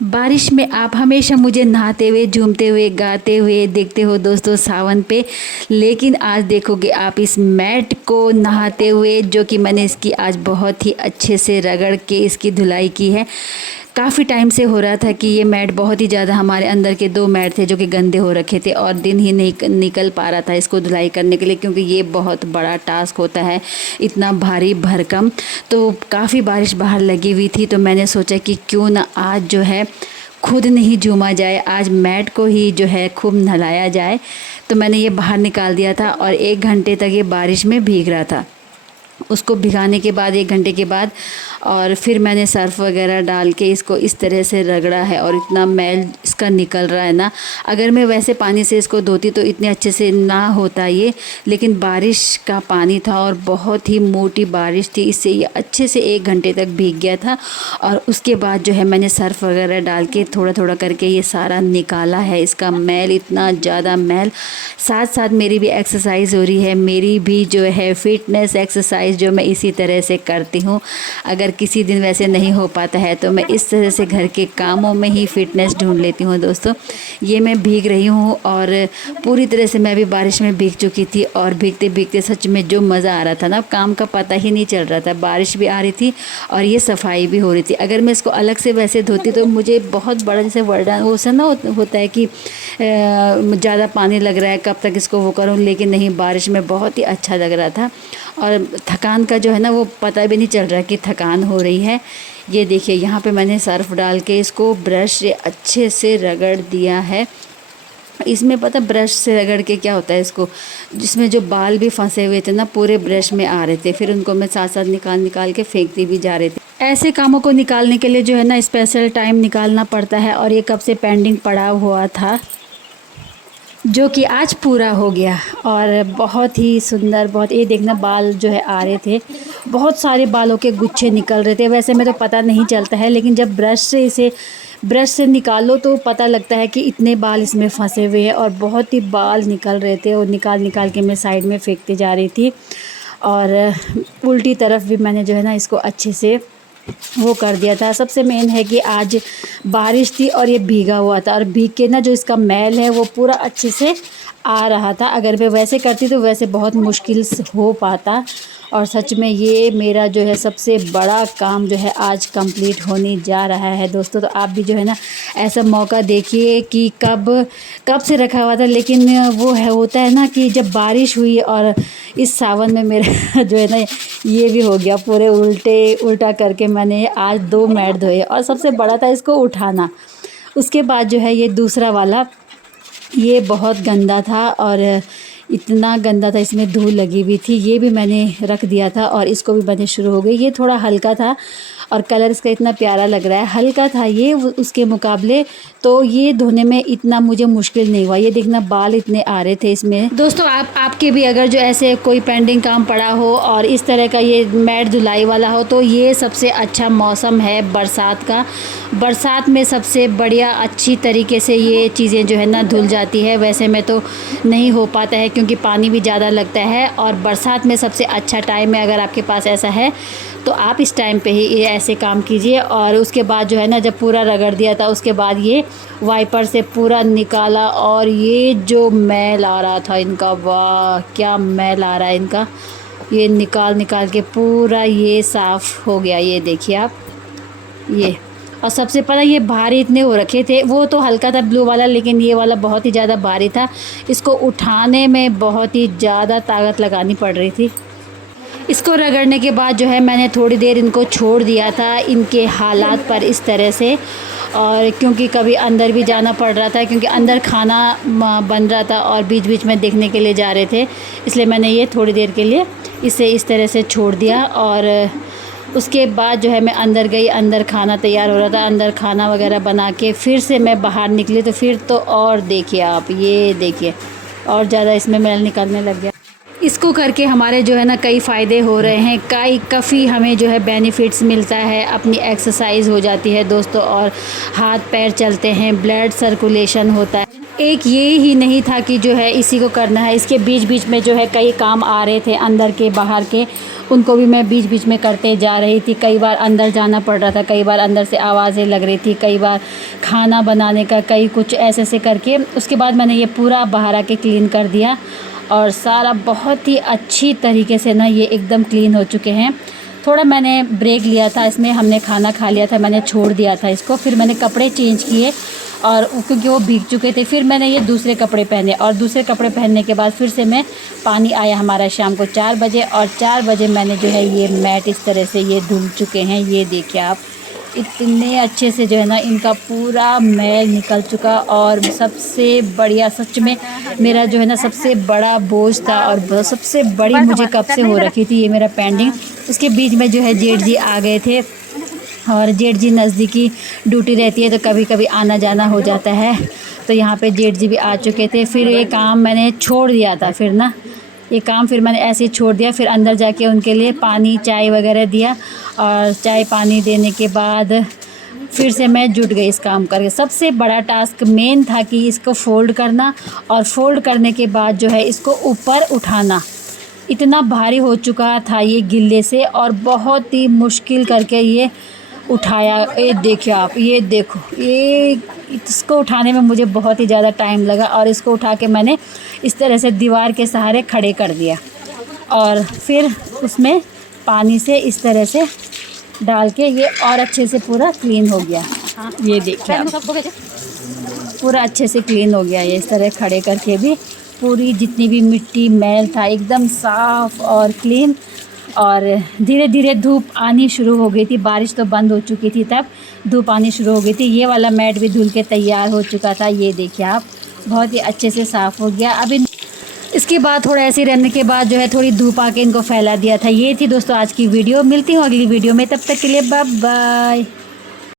बारिश में आप हमेशा मुझे नहाते हुए, झूमते हुए, गाते हुए देखते हो दोस्तों सावन पे। लेकिन आज देखोगे आप इस मैट को नहाते हुए, जो कि मैंने इसकी आज बहुत ही अच्छे से रगड़ के इसकी धुलाई की है। काफ़ी टाइम से हो रहा था कि ये मैट बहुत ही ज़्यादा, हमारे अंदर के 2 मैट थे जो कि गंदे हो रखे थे और दिन ही नहीं निकल पा रहा था इसको धुलाई करने के लिए, क्योंकि ये बहुत बड़ा टास्क होता है, इतना भारी भरकम। तो काफ़ी बारिश बाहर लगी हुई थी, तो मैंने सोचा कि क्यों ना आज जो है खुद नहीं झूमा जाए, आज मैट को ही जो है खूब नहलाया जाए। तो मैंने ये बाहर निकाल दिया था और 1 घंटे तक ये बारिश में भीग रहा था। उसको भिगाने के बाद 1 घंटे के बाद और फिर मैंने सर्फ़ वगैरह डाल के इसको इस तरह से रगड़ा है और इतना मैल इसका निकल रहा है ना। अगर मैं वैसे पानी से इसको धोती तो इतने अच्छे से ना होता ये, लेकिन बारिश का पानी था और बहुत ही मोटी बारिश थी, इससे ये अच्छे से 1 घंटे तक भीग गया था। और उसके बाद जो है मैंने सर्फ़ वगैरह डाल के थोड़ा थोड़ा करके ये सारा निकाला है, इसका मैल, इतना ज़्यादा मैल। साथ साथ मेरी भी एक्सरसाइज हो रही है, मेरी भी जो है फ़िटनेस एक्सरसाइज जो मैं इसी तरह से करती हूँ। अगर किसी दिन वैसे नहीं हो पाता है तो मैं इस तरह से घर के कामों में ही फ़िटनेस ढूंढ लेती हूँ दोस्तों। ये मैं भीग रही हूँ और पूरी तरह से मैं भी बारिश में भीग चुकी थी और भीगते भीगते सच में जो मज़ा आ रहा था ना, काम का पता ही नहीं चल रहा था। बारिश भी आ रही थी और ये सफाई भी हो रही थी। अगर मैं इसको अलग से वैसे धोती तो मुझे बहुत बड़ा जैसे वर्डन वो सा ना होता है कि ज़्यादा पानी लग रहा है, कब तक इसको वो करूँ। लेकिन नहीं, बारिश में बहुत ही अच्छा लग रहा था और थकान का जो है ना वो पता भी नहीं चल रहा कि थकान हो रही है। ये देखिए यहाँ पे मैंने सर्फ़ डाल के इसको ब्रश से अच्छे से रगड़ दिया है। इसमें पता ब्रश से रगड़ के क्या होता है, इसको जिसमें जो बाल भी फंसे हुए थे ना पूरे ब्रश में आ रहे थे, फिर उनको मैं साथ साथ निकाल निकाल के फेंकती भी जा रही थी। ऐसे कामों को निकालने के लिए जो है ना स्पेशल टाइम निकालना पड़ता है और ये कब से पेंडिंग पड़ा हुआ था, जो कि आज पूरा हो गया। और बहुत ही सुंदर, बहुत, ये देखना बाल जो है आ रहे थे, बहुत सारे बालों के गुच्छे निकल रहे थे। वैसे में तो पता नहीं चलता है, लेकिन जब ब्रश से निकालो तो पता लगता है कि इतने बाल इसमें फंसे हुए हैं और बहुत ही बाल निकल रहे थे और निकाल निकाल के मैं साइड में फेंकते जा रही थी। और उल्टी तरफ भी मैंने जो है ना इसको अच्छे से वो कर दिया था। सबसे मेन है कि आज बारिश थी और ये भीगा हुआ था और भीग के ना जो इसका मैल है वो पूरा अच्छे से आ रहा था। अगर मैं वैसे करती तो वैसे बहुत मुश्किल से हो पाता। और सच में ये मेरा जो है सबसे बड़ा काम जो है आज कंप्लीट होने जा रहा है दोस्तों। तो आप भी जो है ना ऐसा मौका देखिए कि कब से रखा हुआ था, लेकिन वो है होता है ना कि जब बारिश हुई और इस सावन में मेरा जो है ना ये भी हो गया, पूरे उल्टा करके मैंने आज 2 मैट धोए और सबसे बड़ा था इसको उठाना। उसके बाद जो है ये दूसरा वाला, ये बहुत गंदा था और इतना गंदा था, इसमें धूल लगी हुई थी, ये भी मैंने रख दिया था और इसको भी मैंने शुरू हो गई। ये थोड़ा हल्का था और कलर इसका इतना प्यारा लग रहा है, हल्का था ये उसके मुकाबले, तो ये धोने में इतना मुझे मुश्किल नहीं हुआ। ये देखना बाल इतने आ रहे थे इसमें। दोस्तों आपके भी अगर जो ऐसे कोई पेंडिंग काम पड़ा हो और इस तरह का ये मैट धुलाई वाला हो, तो ये सबसे अच्छा मौसम है बरसात का। बरसात में सबसे बढ़िया अच्छी तरीके से ये चीज़ें जो है ना धुल जाती है। वैसे में तो नहीं हो पाता है क्योंकि पानी भी ज़्यादा लगता है, और बरसात में सबसे अच्छा टाइम है। अगर आपके पास ऐसा है तो आप इस टाइम पे ही ये ऐसे काम कीजिए। और उसके बाद जो है ना जब पूरा रगड़ दिया था उसके बाद ये वाइपर से पूरा निकाला और ये जो मैल आ रहा था इनका, वाह क्या मैल आ रहा है इनका, ये निकाल निकाल के पूरा ये साफ़ हो गया। ये देखिए आप ये। और सबसे पता ये भारी इतने हो रखे थे, वो तो हल्का था ब्लू वाला, लेकिन ये वाला बहुत ही ज़्यादा भारी था। इसको उठाने में बहुत ही ज़्यादा ताकत लगानी पड़ रही थी। इसको रगड़ने के बाद जो है मैंने थोड़ी देर इनको छोड़ दिया था इनके हालात पर इस तरह से। और क्योंकि कभी अंदर भी जाना पड़ रहा था, क्योंकि अंदर खाना बन रहा था और बीच बीच में देखने के लिए जा रहे थे, इसलिए मैंने ये थोड़ी देर के लिए इसे इस तरह से छोड़ दिया। और उसके बाद जो है मैं अंदर गई, अंदर खाना तैयार हो रहा था, अंदर खाना वगैरह बना के फिर से मैं बाहर निकली। तो फिर तो और देखिए आप, ये देखिए और ज़्यादा इसमें मैल निकलने लग गया। इसको करके हमारे जो है ना कई फ़ायदे हो रहे हैं, काफ़ी हमें जो है बेनिफिट्स मिलता है, अपनी एक्सरसाइज हो जाती है दोस्तों, और हाथ पैर चलते हैं, ब्लड सर्कुलेशन होता है। एक ये ही नहीं था कि जो है इसी को करना है, इसके बीच बीच में जो है कई काम आ रहे थे अंदर के बाहर के, उनको भी मैं बीच बीच में करते जा रही थी। कई बार अंदर जाना पड़ रहा था, कई बार अंदर से आवाज़ें लग रही थी, कई बार खाना बनाने का, कई कुछ ऐसे ऐसे करके उसके बाद मैंने ये पूरा बाहर आके क्लीन कर दिया और सारा बहुत ही अच्छी तरीके से ना ये एकदम क्लीन हो चुके हैं। थोड़ा मैंने ब्रेक लिया था इसमें, हमने खाना खा लिया था, मैंने छोड़ दिया था इसको, फिर मैंने कपड़े चेंज किए और क्योंकि वो भीग चुके थे, फिर मैंने ये दूसरे कपड़े पहने और दूसरे कपड़े पहनने के बाद फिर से मैं पानी आया हमारा शाम को 4 बजे और 4 बजे मैंने जो है ये मैट इस तरह से ये धुल चुके हैं। ये देखिए आप, इतने अच्छे से जो है ना इनका पूरा मैल निकल चुका। और सबसे बढ़िया, सच में मेरा जो है ना सबसे बड़ा बोझ था और सबसे बड़ी मुझे कब से हो रखी थी ये मेरा पेंडिंग, उसके बीच में जो है जेठ जी आ गए थे और जेठ जी नज़दीकी ड्यूटी रहती है तो कभी कभी आना जाना हो जाता है, तो यहाँ पे जेठ जी भी आ चुके थे। फिर ये काम मैंने छोड़ दिया था, फिर ना ये काम फिर मैंने ऐसे ही छोड़ दिया। फिर अंदर जाके उनके लिए पानी चाय वगैरह दिया और चाय पानी देने के बाद फिर से मैं जुट गई इस काम करके। सबसे बड़ा टास्क मेन था कि इसको फ़ोल्ड करना और फ़ोल्ड करने के बाद जो है इसको ऊपर उठाना। इतना भारी हो चुका था ये गिल्ले से और बहुत ही मुश्किल करके ये उठाया। ये देखिए आप, ये देखो, ये इसको उठाने में मुझे बहुत ही ज़्यादा टाइम लगा और इसको उठा के मैंने इस तरह से दीवार के सहारे खड़े कर दिया और फिर उसमें पानी से इस तरह से डाल के ये और अच्छे से पूरा क्लीन हो गया। ये देखिए आप, पूरा अच्छे से क्लीन हो गया ये इस तरह खड़े करके भी। पूरी जितनी भी मिट्टी मैल था एकदम साफ़ और क्लीन। और धीरे धीरे धूप आनी शुरू हो गई थी, बारिश तो बंद हो चुकी थी तब धूप आनी शुरू हो गई थी। ये वाला मैट भी धुल के तैयार हो चुका था। ये देखिए आप, बहुत ही अच्छे से साफ़ हो गया। अभी इसके बाद थोड़ा ऐसे रहने के बाद जो है थोड़ी धूप आके इनको फैला दिया था। ये थी दोस्तों आज की वीडियो, मिलती हूँ अगली वीडियो में, तब तक के लिए बाय बाय।